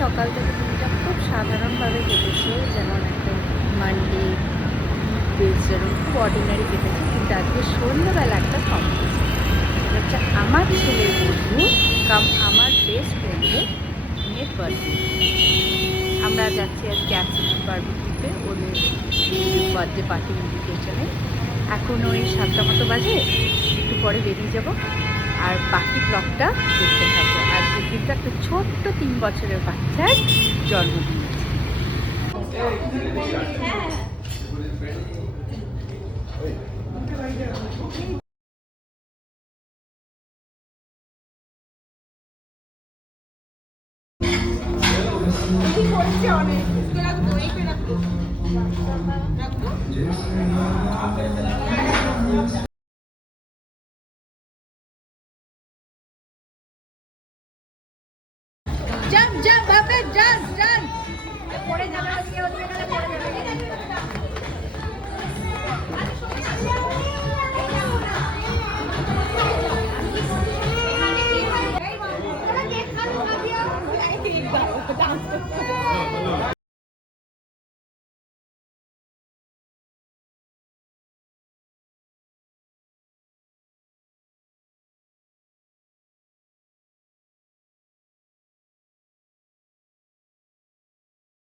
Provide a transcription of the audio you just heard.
সকাল থেকে দিনটা খুব সাধারণভাবে কেটেছে, যেমন একটা মানডে বেশ যেরকম খুব অর্ডিনারি কেটেছে, কিন্তু আজকে সন্ধ্যেবেলা একটা কম্পিটিশন। এটা হচ্ছে আমার ছেলের বন্ধু কাম আমার বেস্ট ফ্রেন্ডের মেয়ের বার্থডে। আমরা যাচ্ছি আজ ক্যাপসিটি বারবিকিউতে ওদের বার্থডে পার্টি ইনভিটেশনে। এখন ওই 7টা মতো বাজে, একটু পরে বেরিয়ে যাব আর বাকি ব্লগটা দেখতে থাকবো। আজকের দিনটা একটা ছোট্ট 3 বছরের বাচ্চার জন্মদিন। জাম্প জাম্প বাবা জাম্প জাম্প পড়ে যাবে, ওদিকে ওদিকে গেলে পড়ে যাবে।